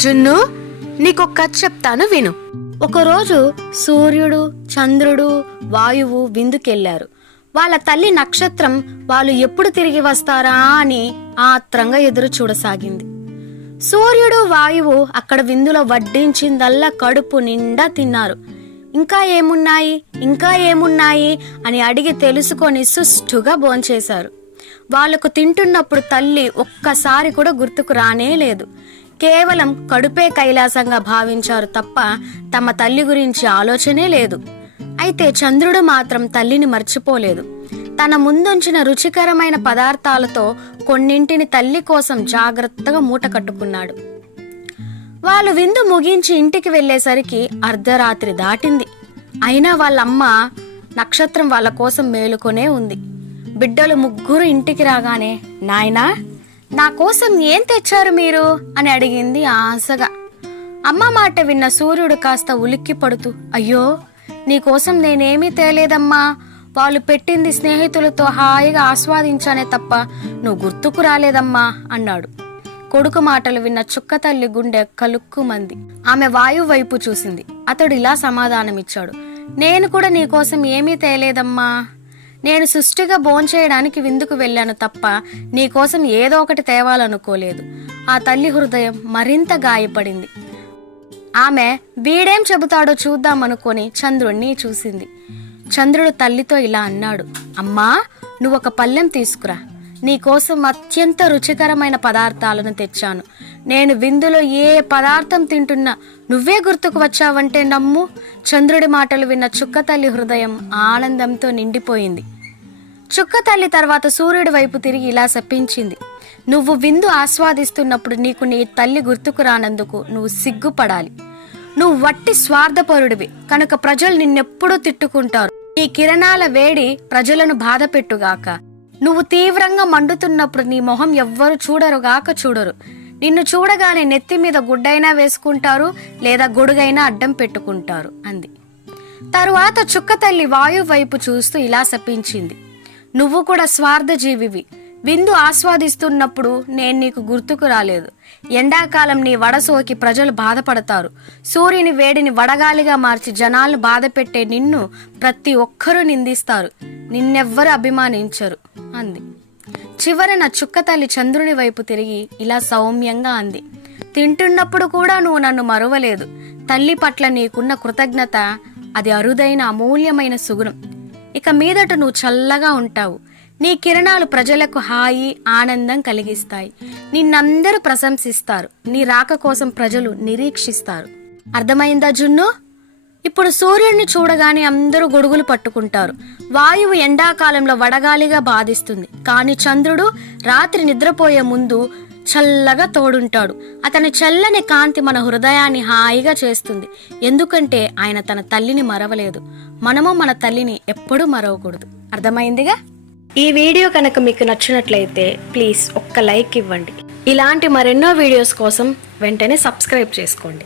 జున్ను, నీకొక కథ చెప్తాను విను. ఒకరోజు సూర్యుడు, చంద్రుడు, వాయువు విందుకెళ్లారు. వాళ్ళ తల్లి నక్షత్రం వాళ్ళు ఎప్పుడు తిరిగి వస్తారా అని ఆత్రంగా ఎదురు చూడసాగింది. సూర్యుడు, వాయువు అక్కడ విందులో వడ్డించిందల్లా కడుపు నిండా తిన్నారు. ఇంకా ఏమున్నాయి అని అడిగి తెలుసుకొని సుష్టుగా భోంచేశారు. వాళ్లకు తింటున్నప్పుడు తల్లి ఒక్కసారి కూడా గుర్తుకు రానే లేదు. కేవలం కడుపే కైలాసంగా భావించారు తప్ప తమ తల్లి గురించి ఆలోచనే లేదు. అయితే చంద్రుడు మాత్రం తల్లిని మర్చిపోలేదు. తన ముందుంచిన రుచికరమైన పదార్థాలతో కొన్నింటిని తల్లి కోసం జాగ్రత్తగా మూట కట్టుకున్నాడు. వాళ్ళు విందు ముగించి ఇంటికి వెళ్లేసరికి అర్ధరాత్రి దాటింది. అయినా వాళ్ళమ్మ నక్షత్రం వాళ్ళ కోసం మేలుకొనే ఉంది. బిడ్డలు ముగ్గురు ఇంటికి రాగానే, నాయనా, నా కోసం ఏం తెచ్చారు మీరు అని అడిగింది ఆశగా. అమ్మ మాట విన్న సూర్యుడు కాస్త ఉలిక్కి పడుతూ, అయ్యో, నీకోసం నేనేమీ తేలేదమ్మా, వాళ్ళు పెట్టింది స్నేహితులతో హాయిగా ఆస్వాదించానే తప్ప నువ్వు గుర్తుకు రాలేదమ్మా అన్నాడు. కొడుకు మాటలు విన్న చుక్క తల్లి గుండె కలుక్కుమంది. ఆమె వాయువు వైపు చూసింది. అతడు ఇలా సమాధానమిచ్చాడు, నేను కూడా నీకోసం ఏమీ తేలేదమ్మా, నేను సుష్టిగా భోంచేయడానికి విందుకు వెళ్ళాను తప్ప నీకోసం ఏదో ఒకటి తేవాలనుకోలేదు. ఆ తల్లి హృదయం మరింత గాయపడింది. ఆమె వీడేం చెబుతాడో చూద్దామనుకొని చంద్రుణ్ణి చూసింది. చంద్రుడు తల్లితో ఇలా అన్నాడు, అమ్మా, నువ్వొక పళ్ళెం తీసుకురా, నీకోసం అత్యంత రుచికరమైన పదార్థాలను తెచ్చాను. నేను విందులో ఏ పదార్థం తింటున్నా నువ్వే గుర్తుకు వచ్చావంటే నమ్ము. చంద్రుడి మాటలు విన్న చుక్క తల్లి హృదయం ఆనందంతో నిండిపోయింది. చుక్క తల్లి తర్వాత సూర్యుడి వైపు తిరిగి ఇలా శపించింది, నువ్వు విందు ఆస్వాదిస్తున్నప్పుడు నీకు నీ తల్లి గుర్తుకు రానందుకు నువ్వు సిగ్గుపడాలి. నువ్వు వట్టి స్వార్థపరుడివి కనుక ప్రజలు నిన్నెప్పుడూ తిట్టుకుంటారు. నీ కిరణాల వేడి ప్రజలను బాధ పెట్టుగాక. నువ్వు తీవ్రంగా మండుతున్నప్పుడు నీ మొహం ఎవ్వరు చూడరు. నిన్ను చూడగానే నెత్తి మీద గుడ్డైనా వేసుకుంటారు, లేదా గొడుగైనా అడ్డం పెట్టుకుంటారు అంది. తరువాత చుక్క తల్లి వాయువు వైపు చూస్తూ ఇలా శపించింది, నువ్వు కూడా స్వార్థజీవివి. విందు ఆస్వాదిస్తున్నప్పుడు నేను నీకు గుర్తుకు రాలేదు. ఎండాకాలం నీ వడసోకి ప్రజలు బాధపడతారు. సూర్యుని వేడిని వడగాలిగా మార్చి జనాలను బాధ పెట్టే నిన్ను ప్రతి ఒక్కరూ నిందిస్తారు. నిన్నెవ్వరు అభిమానించరు అంది. చివరన చుక్క తల్లి చంద్రుని వైపు తిరిగి ఇలా సౌమ్యంగా అంది, తింటున్నప్పుడు కూడా నువ్వు నన్ను మరువలేదు. తల్లి పట్ల నీకున్న కృతజ్ఞత అది అరుదైన అమూల్యమైన సుగుణం. ఇక మీదట నువ్వు చల్లగా ఉంటావు. నీ కిరణాలు ప్రజలకు హాయి, ఆనందం కలిగిస్తాయి. నిన్నందరూ ప్రశంసిస్తారు. నీ రాక కోసం ప్రజలు నిరీక్షిస్తారు. అర్థమైందా జున్ను? ఇప్పుడు సూర్యుడిని చూడగానే అందరూ గొడుగులు పట్టుకుంటారు. వాయువు ఎండాకాలంలో వడగాలిగా బాధిస్తుంది. కానీ చంద్రుడు రాత్రి నిద్రపోయే ముందు చల్లగా తోడుంటాడు. అతని చల్లని కాంతి మన హృదయాన్ని హాయిగా చేస్తుంది. ఎందుకంటే ఆయన తన తల్లిని మరవలేదు. మనము మన తల్లిని ఎప్పుడూ మరవకూడదు. అర్థమైందిగా? ఈ వీడియో కనుక మీకు నచ్చినట్లయితే ప్లీజ్ ఒక్క లైక్ ఇవ్వండి. ఇలాంటి మరెన్నో వీడియోస్ కోసం వెంటనే సబ్స్క్రైబ్ చేసుకోండి.